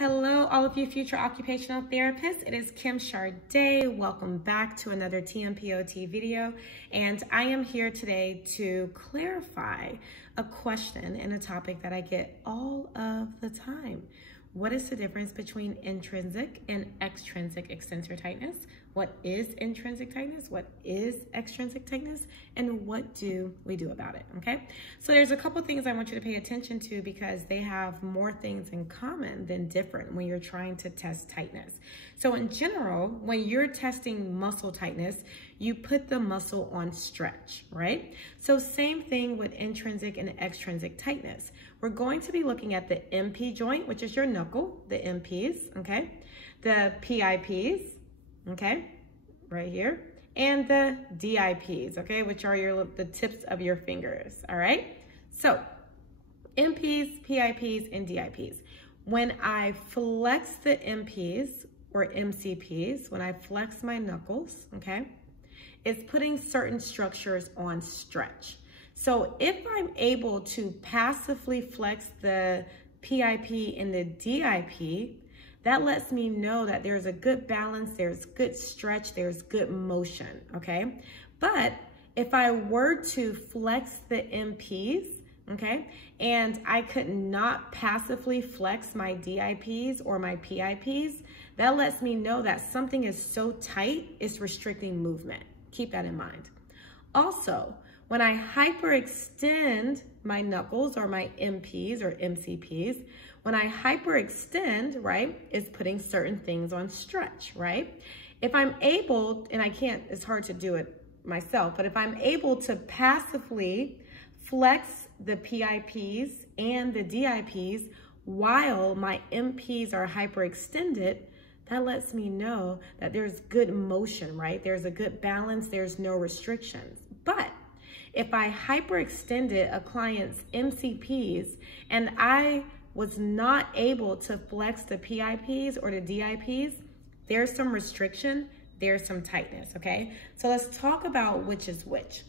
Hello, all of you future occupational therapists. It is Kim Charday. Welcome back to another TMPOT video. And I am here today to clarify a question and a topic that I get all of the time. What is the difference between intrinsic and extrinsic extensor tightness? What is intrinsic tightness? What is extrinsic tightness? And what do we do about it, okay? So there's a couple things I want you to pay attention to because they have more things in common than different when you're trying to test tightness. So in general, when you're testing muscle tightness, you put the muscle on stretch, right? So same thing with intrinsic and extrinsic tightness. We're going to be looking at the MP joint, which is your knuckle, the MPs, okay? The PIPs, okay, right here, and the DIPs, okay, which are the tips of your fingers, all right? So MPs, PIPs, and DIPs. When I flex the MPs or MCPs, when I flex my knuckles, okay, it's putting certain structures on stretch. So if I'm able to passively flex the PIP and the DIP, that lets me know that there's a good balance, there's good stretch, there's good motion, okay? But if I were to flex the MPs, okay, and I could not passively flex my DIPs or my PIPs, that lets me know that something is so tight, it's restricting movement. Keep that in mind. Also, when I hyperextend my knuckles or my MPs or MCPs, when I hyperextend, right, it's putting certain things on stretch, right? If I'm able, and I can't, it's hard to do it myself, but if I'm able to passively flex the PIPs and the DIPs while my MPs are hyperextended, that lets me know that there's good motion, right? There's a good balance, there's no restrictions. But if I hyperextended a client's MCPs and I was not able to flex the PIPs or the DIPs, there's some restriction, there's some tightness, okay? So let's talk about which is which.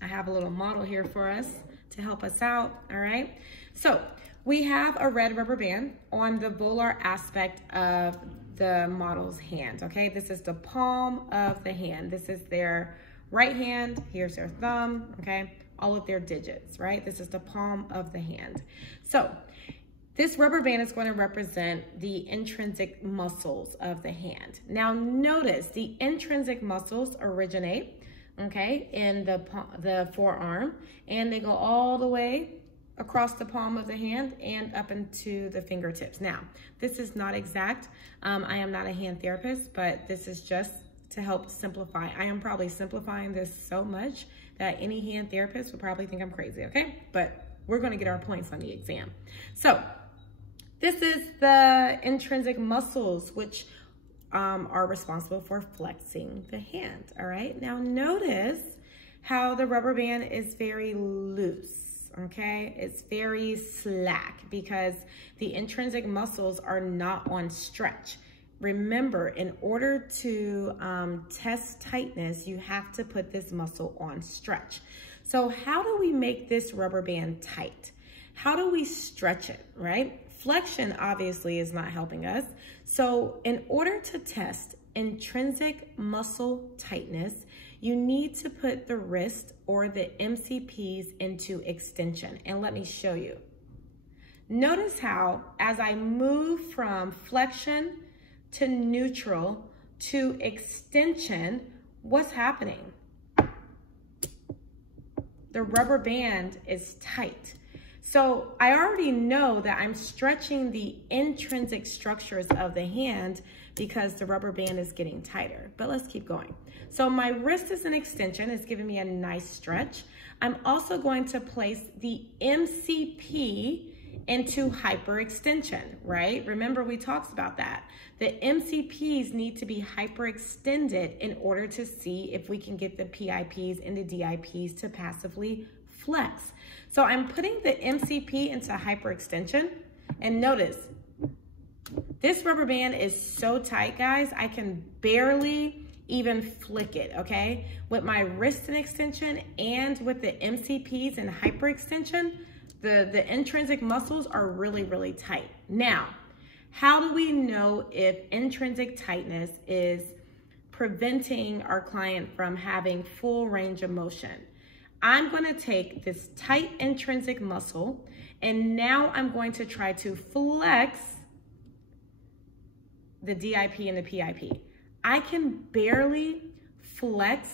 I have a little model here for us to help us out, all right? So we have a red rubber band on the volar aspect of the model's hand, okay? This is the palm of the hand. This is their right hand, here's their thumb, okay? All of their digits, right? This is the palm of the hand. So this rubber band is going to represent the intrinsic muscles of the hand. Now notice the intrinsic muscles originate, okay, in the forearm, and they go all the way across the palm of the hand and up into the fingertips. Now, this is not exact. I am not a hand therapist, but this is just to help simplify. I am probably simplifying this so much that any hand therapist would probably think I'm crazy, okay? But we're gonna get our points on the exam. So this is the intrinsic muscles, which are responsible for flexing the hand, all right? Now notice how the rubber band is very loose, okay? It's very slack because the intrinsic muscles are not on stretch. Remember, in order to test tightness, you have to put this muscle on stretch. So how do we make this rubber band tight? How do we stretch it, right? Flexion obviously is not helping us. So in order to test intrinsic muscle tightness, you need to put the wrist or the MCPs into extension. And let me show you. Notice how as I move from flexion to neutral to extension, what's happening? The rubber band is tight. So I already know that I'm stretching the intrinsic structures of the hand because the rubber band is getting tighter. But let's keep going. So my wrist is an extension, it's giving me a nice stretch. I'm also going to place the MCP into hyperextension, right? Remember, we talked about that. The MCPs need to be hyperextended in order to see if we can get the PIPs and the DIPs to passively flex. So I'm putting the MCP into hyperextension, and notice, this rubber band is so tight, guys, I can barely even flick it, okay? With my wrist in extension and with the MCPs in hyperextension, the intrinsic muscles are really, really tight. Now, How do we know if intrinsic tightness is preventing our client from having full range of motion? I'm going to take this tight intrinsic muscle, and now I'm going to try to flex the DIP and the PIP. I can barely flex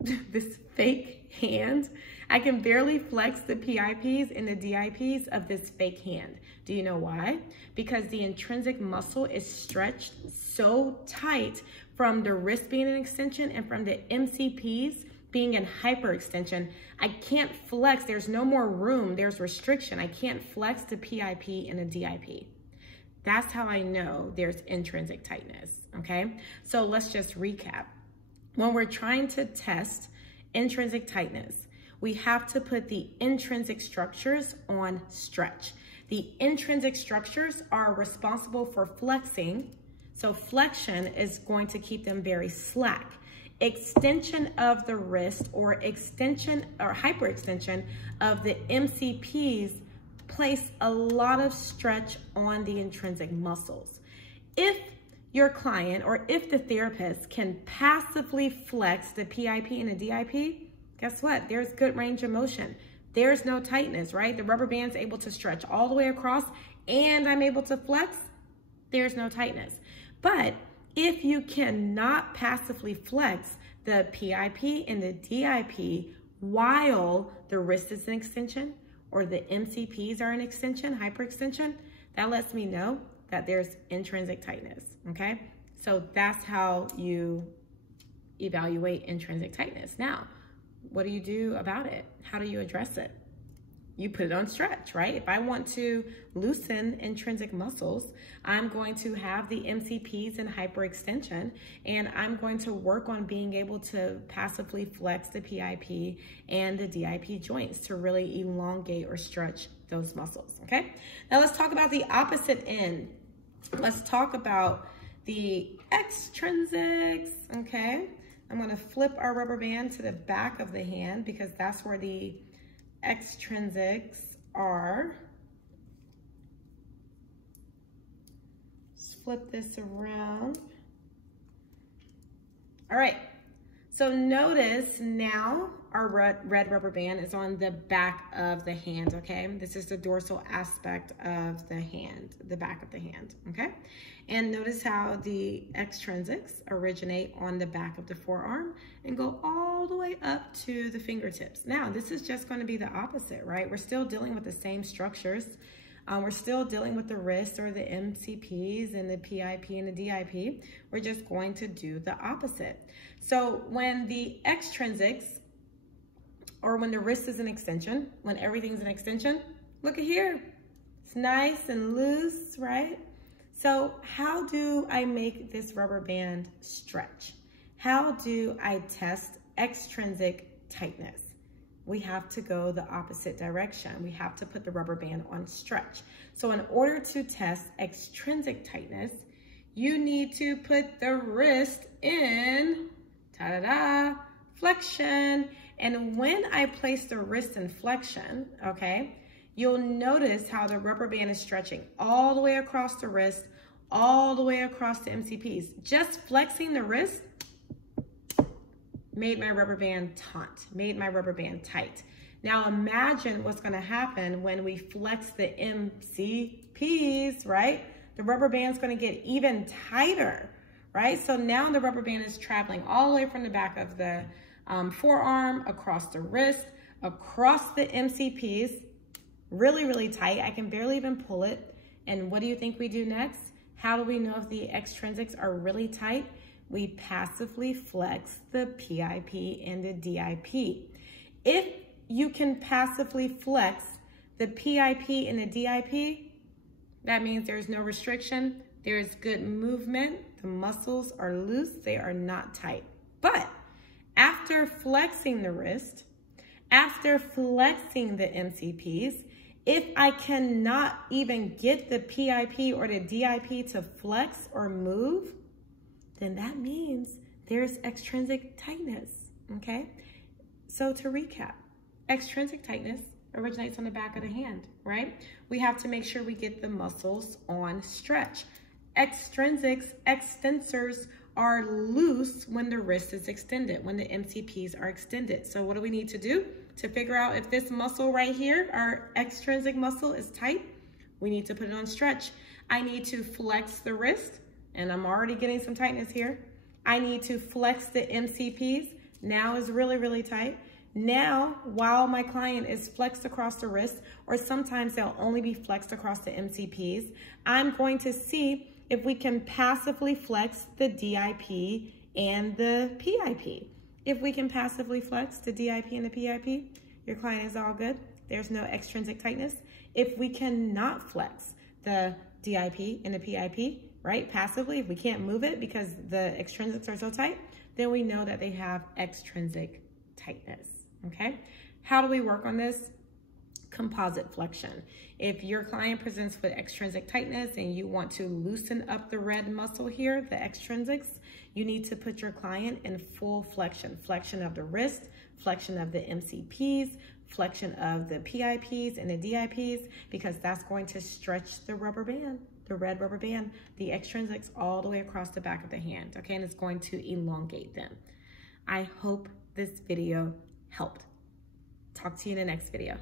this fake hand. I can barely flex the PIPs and the DIPs of this fake hand. Do you know why? Because the intrinsic muscle is stretched so tight from the wrist being an extension and from the MCPs being in hyperextension. I can't flex. There's no more room. There's restriction. I can't flex the PIP and the DIP. That's how I know there's intrinsic tightness, okay? So let's just recap. When we're trying to test intrinsic tightness, we have to put the intrinsic structures on stretch. The intrinsic structures are responsible for flexing. So flexion is going to keep them very slack. Extension of the wrist or extension or hyperextension of the MCPs place a lot of stretch on the intrinsic muscles. If your client or if the therapist can passively flex the PIP and the DIP, guess what? There's good range of motion. There's no tightness, right? The rubber band's able to stretch all the way across and I'm able to flex. There's no tightness. But if you cannot passively flex the PIP and the DIP while the wrist is an extension or the MCPs are an extension, hyperextension, that lets me know that there's intrinsic tightness, okay? So that's how you evaluate intrinsic tightness. Now, what do you do about it? How do you address it? You put it on stretch, right? If I want to loosen intrinsic muscles, I'm going to have the MCPs in hyperextension, and I'm going to work on being able to passively flex the PIP and the DIP joints to really elongate or stretch those muscles, okay? Now let's talk about the opposite end. Let's talk about the extrinsics, okay? I'm gonna flip our rubber band to the back of the hand because that's where the extrinsics are. Just flip this around. All right, so notice now our red rubber band is on the back of the hand, okay? This is the dorsal aspect of the hand, the back of the hand, okay? And notice how the extrinsics originate on the back of the forearm and go all the way up to the fingertips. Now, this is just going to be the opposite, right? We're still dealing with the same structures. We're still dealing with the wrist or the MCPs and the PIP and the DIP. We're just going to do the opposite. So when the extrinsics, or when the wrist is an extension, when everything's an extension, look at here. It's nice and loose, right? So how do I make this rubber band stretch? How do I test extrinsic tightness? We have to go the opposite direction. We have to put the rubber band on stretch. So in order to test extrinsic tightness, you need to put the wrist in, ta-da-da, flexion. And when I place the wrist in flexion, okay, you'll notice how the rubber band is stretching all the way across the wrist, all the way across the MCPs. Just flexing the wrist made my rubber band taut, made my rubber band tight. Now imagine what's gonna happen when we flex the MCPs, right? The rubber band's gonna get even tighter, right? So now the rubber band is traveling all the way from the back of the forearm, across the wrist, across the MCPs, really, really tight. I can barely even pull it. And what do you think we do next? How do we know if the extrinsics are really tight? We passively flex the PIP and the DIP. If you can passively flex the PIP and the DIP, that means there's no restriction, there's good movement, the muscles are loose, they are not tight. But after flexing the wrist, after flexing the MCPs, if I cannot even get the PIP or the DIP to flex or move, then that means there's extrinsic tightness, okay? So to recap, extrinsic tightness originates on the back of the hand, right? We have to make sure we get the muscles on stretch. Extrinsics, extensors are loose when the wrist is extended, when the MCPs are extended. So what do we need to do to figure out if this muscle right here, our extrinsic muscle, is tight? We need to put it on stretch. I need to flex the wrist, and I'm already getting some tightness here. I need to flex the MCPs. Now is really, really tight. Now, while my client is flexed across the wrist, or sometimes they'll only be flexed across the MCPs, I'm going to see if we can passively flex the DIP and the PIP. If we can passively flex the DIP and the PIP, your client is all good. There's no extrinsic tightness. If we cannot flex the DIP and the PIP, right, passively, if we can't move it because the extrinsics are so tight, then we know that they have extrinsic tightness, okay? How do we work on this? Composite flexion. If your client presents with extrinsic tightness and you want to loosen up the red muscle here, the extrinsics, you need to put your client in full flexion. Flexion of the wrist, flexion of the MCPs, flexion of the PIPs and the DIPs, because that's going to stretch the rubber band, the red rubber band, the extrinsics all the way across the back of the hand, okay? And it's going to elongate them. I hope this video helped. Talk to you in the next video.